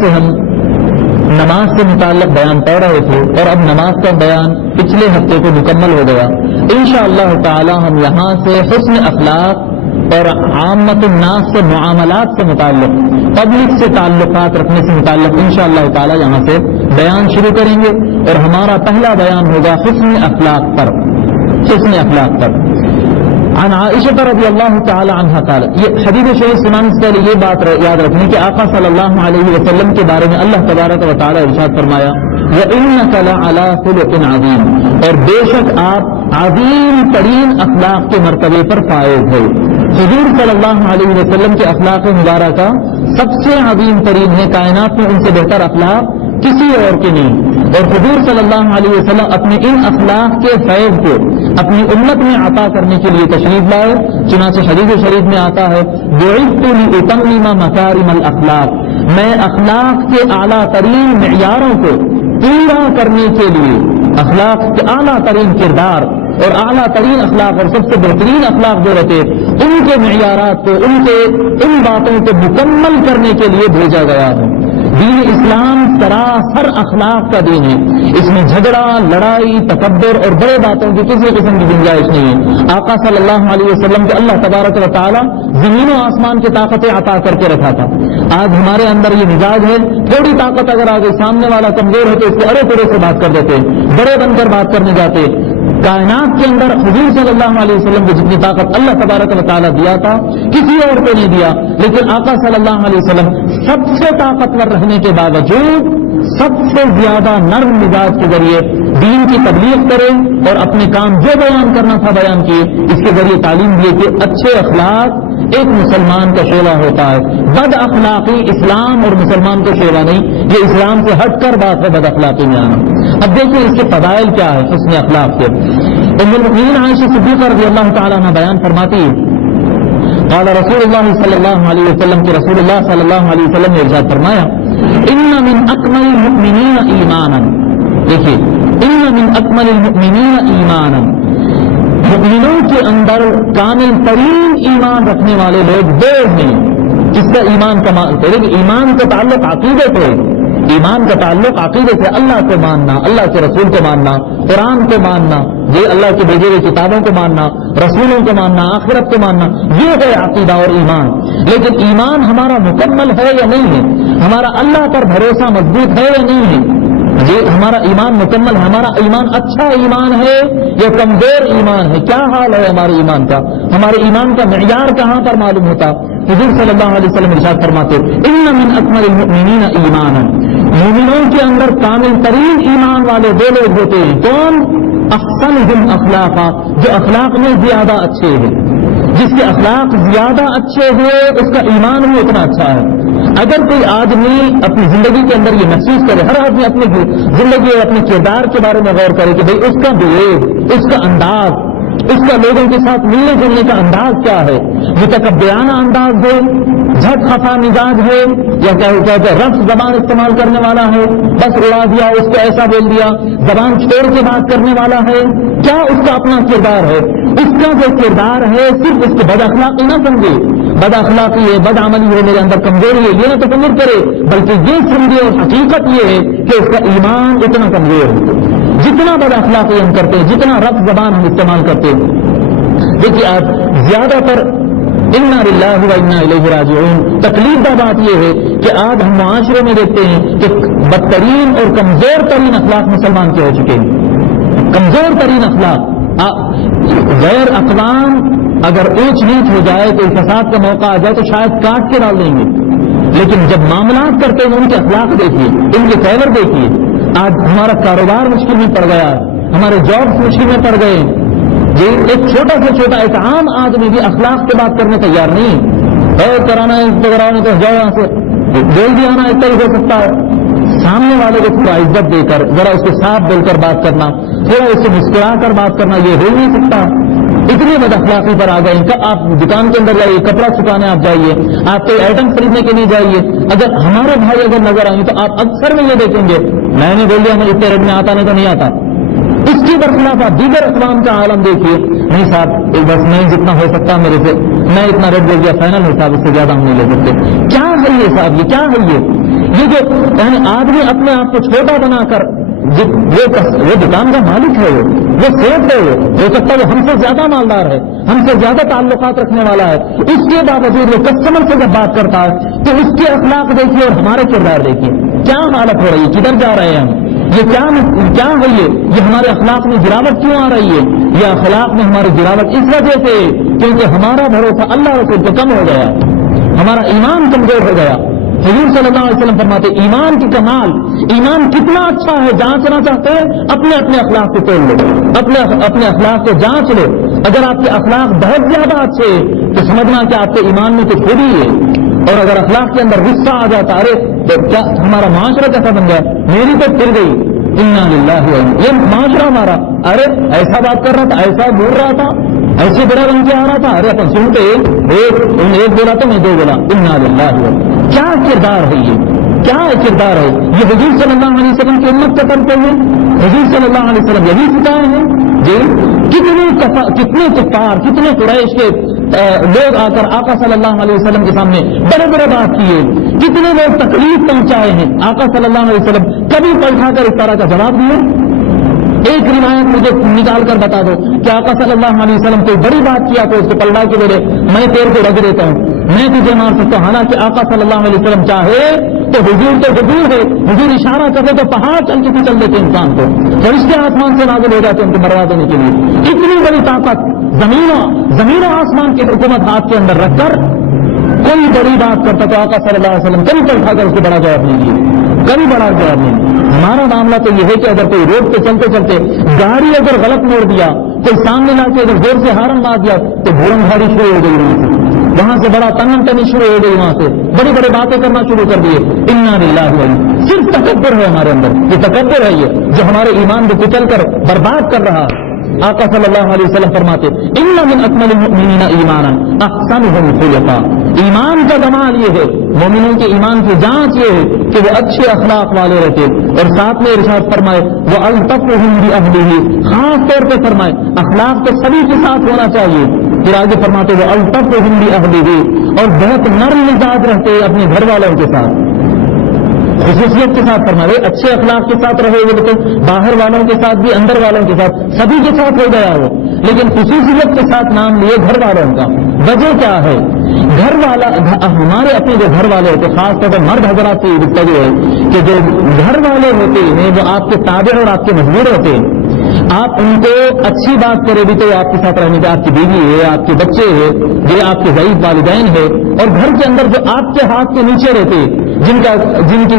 سے ہم نماز سے متعلق بیان پڑھ رہے تھے اور اب نماز کا بیان پچھلے ہفتے کو مکمل ہو گیا. انشاءاللہ تعالی ہم یہاں سے حسن اخلاق اور عامت الناس سے معاملات سے متعلق پبلک سے تعلقات رکھنے سے متعلق انشاءاللہ تعالی یہاں سے بیان شروع کریں گے. اور ہمارا پہلا بیان ہوگا حسن اخلاق پر. حسن اخلاق پر عن عائشہ رضی اللہ تعالی عنہ قال. یہ حدیث شریف سنانے سے پہلے یہ بات یاد رکھیں کہ آقا صلی اللہ علیہ وسلم کے بارے میں اللہ تبارک و تعالی ارشاد فرمایا وَإِنَّكَ لَعَلَىٰ خُلُقٍ عَظِيمٍ, اور بے شک آپ عظیم ترین اخلاق کے مرتبے پر فائز ہیں. حضور صلی اللہ علیہ وسلم کے اخلاق مبارکہ سب سے عظیم ترین ہے. کائنات میں ان سے بہتر اخلاق کسی اور کے نہیں. اور حضور صلی اللہ علیہ وسلم اپنے ان اخلاق کے فیض کو اپنی امت میں عطا کرنے کے لیے تشریف لائے. چنانچہ حدیث شریف میں آتا ہے بُعِثْتُ لِأُتَمِّمَ مَكَارِمَ الْأَخْلَاقِ, میں اخلاق کے اعلیٰ ترین معیاروں کو پورا کرنے کے لیے, اخلاق کے اعلیٰ ترین کردار اور اعلیٰ ترین اخلاق اور سب سے بہترین اخلاق جو رہتے ان کے معیارات کو ان باتوں کو مکمل کرنے کے لیے بھیجا گیا ہے. دین اسلام سراسر اخلاق کا دین ہے. اس میں جھگڑا, لڑائی, تکبر اور بڑے باتوں کی کسی قسم کی گنجائش نہیں ہے. آقا صلی اللہ علیہ وسلم کے اللہ تبارک و تعالی زمین و آسمان کی طاقتیں عطا کر کے رکھا تھا. آج ہمارے اندر یہ مزاج ہے, تھوڑی طاقت اگر آگے سامنے والا کمزور ہے تو اس کے ارے پڑے سے بات کر دیتے, بڑے بن کر بات کرنے جاتے. کائنات کے اندر حضور صلی اللہ علیہ وسلم کو جتنی طاقت اللہ تبارک و تعالیٰ دیا تھا کسی اور کو نہیں دیا. لیکن آقا صلی اللہ علیہ وسلم سب سے طاقتور رہنے کے باوجود سب سے زیادہ نرم مزاج کے ذریعے دین کی تبلیغ کرے اور اپنے کام جو بیان کرنا تھا بیان کیے. اس کے ذریعے تعلیم دیے کہ اچھے اخلاق ایک مسلمان کا شعبہ ہوتا ہے. بد اخلاقی اسلام اور مسلمان کا شعبہ نہیں, یہ اسلام سے ہٹ کر بات ہے بد اخلاقی میں آنا. اب دیکھیں اس کے فضائل کیا ہے حسن اخلاق کے. ام المؤمنین عائشہ صدیقہ رضی اللہ تعالیٰ عنہ بیان فرماتی قال رسول اللہ صلی اللہ علیہ وسلم کہ رسول اللہ صلی اللہ علیہ وسلم نے ارشاد فرمایا ان من اکمل المؤمنین ایمانا. دیکھیے ان من اکمل المؤمنین ایمانا, مؤمنوں کے اندر کامل ترین ایمان رکھنے والے لوگ دو ہیں. جس کا ایمان کمال کرے کہ ایمان کا تعلق عقیدے سے, ایمان کا تعلق عقیدے سے, اللہ کو ماننا, اللہ کے رسول کو ماننا, قرآن کو ماننا, یہ اللہ کے بھیجے ہوئے کتابوں کو ماننا, رسولوں کو ماننا, آخرت کو ماننا, یہ ہے عقیدہ اور ایمان. لیکن ایمان ہمارا مکمل ہے یا نہیں ہے, ہمارا اللہ پر بھروسہ مضبوط ہے یا نہیں ہے, یہ ہمارا ایمان مکمل ہے, ہمارا ایمان اچھا ایمان ہے یا کمزور ایمان ہے, کیا حال ہے ہمارے ایمان کا, ہمارے ایمان کا معیار کہاں پر معلوم ہوتا. حضور صلی اللہ علیہ وسلم ارشاد فرماتے ان من اکمل المؤمنین ایمانا, مومنوں کے اندر کامل ترین ایمان والے دو لوگ ہوتے ہیں. کون؟ احسنہم اخلاقا, جو اخلاق میں زیادہ اچھے ہیں. جس کے اخلاق زیادہ اچھے ہیں اس کا ایمان بھی اتنا اچھا ہے. اگر کوئی آدمی اپنی زندگی کے اندر یہ محسوس کرے, ہر آدمی اپنی زندگی اور اپنے کردار کے بارے میں غور کرے کہ بھئی اس کا بہیو, اس کا انداز, اس کا لوگوں کے ساتھ ملنے جلنے کا انداز کیا ہے, متکبرانہ انداز ہے, جھٹ خفا مزاج ہے, یا کیا رف زبان استعمال کرنے والا ہے, بس اڑا دیا, اس کو ایسا بول دیا, زبان چھوڑ کے بات کرنے والا ہے, کیا اس کا اپنا کردار ہے. اس کا جو کردار ہے صرف اس کو بد اخلاقی نہ سمجھے, بد اخلاقی ہے, بد عملی ہے, میرے اندر کمزوری ہے, یہ نہ تصور کرے, بلکہ یہ سمجھے اور حقیقت یہ ہے کہ اس کا ایمان اتنا کمزور ہے. جتنا بد اخلاقی ہم کرتے ہیں, جتنا رف زبان ہم استعمال کرتے ہیں, دیکھیے آج زیادہ تر انا للہ و انا الیہ راجعون. تکلیف کا بات یہ ہے کہ آج ہم معاشرے میں دیکھتے ہیں کہ بدترین اور کمزور ترین اخلاق مسلمان کے ہو چکے ہیں. کمزور ترین اخلاق, غیر اقوام اگر اونچ نیچ ہو جائے تو فساد کا موقع آ جائے تو شاید کاٹ کے ڈال دیں گے, لیکن جب معاملات کرتے ہیں ان کے اخلاق دیکھیے, ان کے تیور دیکھیے. آج ہمارا کاروبار مشکل میں پڑ گیا, ہمارے جابس مشکل میں پڑ گئے. یہ ایک چھوٹا سے چھوٹا ایک عام آدمی بھی اخلاق سے بات کرنے تیار نہیں ہے. کرانا ہے تو کرانے تو جاؤ یہاں سے, بول بھی آنا اتنا ہی ہو سکتا ہے. سامنے والے کو تھوڑا عزت دے کر, ذرا اس کے ساتھ بول کر بات کرنا, تھوڑا اس سے مسکرا کر بات کرنا, یہ ہو نہیں سکتا. اتنی بد اخلاقی پر آ گئے. آپ دکان کے اندر جائیے, کپڑا سکھانے آپ جائیے, آپ کوئی آئٹم خریدنے کے لیے جائیے, اگر ہمارے بھائی اگر نظر آئیں تو آپ اکثر میں یہ دیکھیں گے میں نے بول دیا ہمیں اتنے ریٹ میں آتا نہیں تو نہیں آتا. اس کی برخلاف آپ دیگر اقوام کا عالم دیکھیے, نہیں صاحب بس میں جتنا ہو سکتا میرے سے, میں اتنا ریٹ بول دیا فائنل ہے صاحب, اس سے زیادہ ہم نہیں لے سکتے. کیا ہے یہ صاحب, یہ کیا ہے یہ جو یعنی آدمی اپنے آپ کو چھوٹا بنا کر وہ دکان کا مالک ہے، وہ سیف ہے، ہو سکتا ہے وہ ہم سے زیادہ مالدار ہے، ہم سے زیادہ تعلقات رکھنے والا ہے، اس کے باوجود وہ کسٹمر سے جب بات کرتا ہے تو اس کے اخلاق دیکھیے اور ہمارے کردار دیکھیے، کیا حالت ہو رہی ہے، کدھر جا رہے ہیں ہم، یہ کیا ہے، یہ ہمارے اخلاق میں گراوٹ کیوں آ رہی ہے؟ یہ اخلاق میں ہماری گراوٹ اس وجہ سے کیونکہ ہمارا بھروسہ اللہ رسول پہ کم ہو گیا، ہمارا ایمان کمزور ہو گیا۔ حضور صلی اللہ علیہ وسلم فرماتے ایمان کی کمال، ایمان کتنا اچھا ہے جانچنا چاہتے ہیں اپنے اخلاق کو توڑ لو، اپنے اخلاق کو جانچ لو۔ اگر آپ کے اخلاق بہت زیادہ اچھے تو سمجھنا کہ آپ کے ایمان میں کچھ خوبی ہے، اور اگر اخلاق کے اندر غصہ آ جاتا ارے تو کیا ہمارا معاشرہ کیسا بن گیا، میری تو پھر گئی، انا للہ یہ معاشرہ ہمارا، ارے ایسا بات کر رہا تھا، ایسا بول رہا تھا، ایسے بڑا بن کے آ رہا تھا، ارے اپن سنتے ایک بولا تو میں دو بولا، انا للہ کیا کردار ہے کیا کردار ہے یہ حضور صلی اللہ علیہ وسلم کی امت کا کرتے ہیں۔ حضور صلی اللہ علیہ وسلم یہی سکھائے ہیں جی، کتنے کفار، کتنے قریش کے لوگ آ کر آقا صلی اللہ علیہ وسلم کے سامنے بڑے بڑے بات کیے، کتنے لوگ تکلیف پہنچائے ہیں، آقا صلی اللہ علیہ وسلم کبھی پلٹا کر اس طرح کا جواب دیے؟ ایک روایت مجھے نکال کر بتا دو کہ آقا صلی اللہ علیہ وسلم کوئی بڑی بات کیا تو اس کو پلٹا کے بولے میں تیر کو رکھ دیتا ہوں، میں تجھے مار سکتا ہوں، حالانکہ آقا صلی اللہ علیہ وسلم چاہے تو حضور ہے، حضور اشارہ کرتے تو پہاڑ چل کے چل دیتے انسان کو، فرشتے آسمان سے نازل ہو جاتے ان کو مروا دینے کے لیے۔ اتنی بڑی طاقت زمین و آسمان کی حکومت ہاتھ کے اندر رکھ کر کوئی بڑی بات کرتا تو آقا صلی اللہ علیہ وسلم کبھی پلٹا کر اس کو بڑا جواب نہیں دیا، کبھی بڑا جواب نہیں۔ ہمارا معاملہ تو یہ ہے کہ اگر کوئی روڈ پہ چلتے چلتے گاڑی اگر غلط موڑ دیا، کوئی سامنے لا کے اگر زور سے ہارن مار دیا تو بھورم بھاری شروع ہو گئی، وہاں سے بڑا تنم تنی شروع ہو گئی، وہاں سے بڑی بڑی باتیں کرنا شروع کر دیے، انا للہ و انا، صرف تکبر ہے ہمارے اندر، یہ تکبر ہے یہ جو ہمارے ایمان کو کچل کر برباد کر رہا ہے۔ آقا صلی اللہ علیہ وسلم فرماتے ان من اکمل المؤمنین ایمانا احسنهم خلقا، ایمان کا کمال یہ ہے، مومنوں کے ایمان کی جانچ یہ ہے کہ وہ اچھے اخلاق والے رہتے، اور ساتھ میں ارشاد فرمائے وہ الطفهم باہلہ، خاص طور پہ فرمائے اخلاق تو سبھی کے ساتھ ہونا چاہیے، پھر آگے فرماتے وہ الطفهم باہلہ، اور بہت نرم مزاج رہتے اپنے گھر والوں کے ساتھ، خصوصیت کے ساتھ فرمائے اچھے اخلاق کے ساتھ رہے ہوئے تو باہر والوں کے ساتھ بھی، اندر والوں کے ساتھ، سبھی کے ساتھ ہو گیا ہو، لیکن خصوصیت کے ساتھ نام لیے گھر والوں کا۔ وجہ کیا ہے؟ گھر والا، ہمارے اپنے جو گھر والے ہوتے، خاص طور پر مرد حضرات سے گفتگو ہے کہ جو گھر والے ہوتے ہیں وہ آپ کے تابع اور آپ کے مجبور ہوتے ہیں، آپ ان کو اچھی بات کرے بھی تو وہ آپ کے ساتھ رہنے کے، آپ کی بیوی ہے، آپ کے بچے ہے، یہ آپ کے ضعیف والدین ہے، اور گھر کے اندر جو آپ کے ہاتھ کے نیچے رہتے جن کی